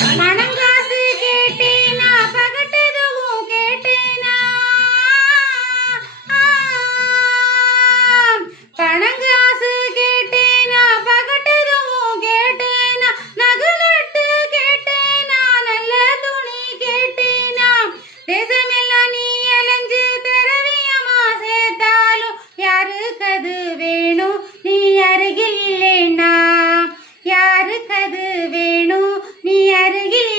பணங்காசு கேட்டேனா பகட்டதுவும் கேட்டேனா பணங்காசு கேட்டேனா பகட்டதுவும் கேட்டேனா நகுலட்டு கேட்டேனா நல்ல துணி கேட்டேனா தேசமெல்லாம் நீ அலைஞ்சு திரவியமா சேர்த்தாலும் யாருக்கு அது வேணும் நீ அருகில் இல்லைன்னா யாருக்கு அது வேணும் நீ அருகில்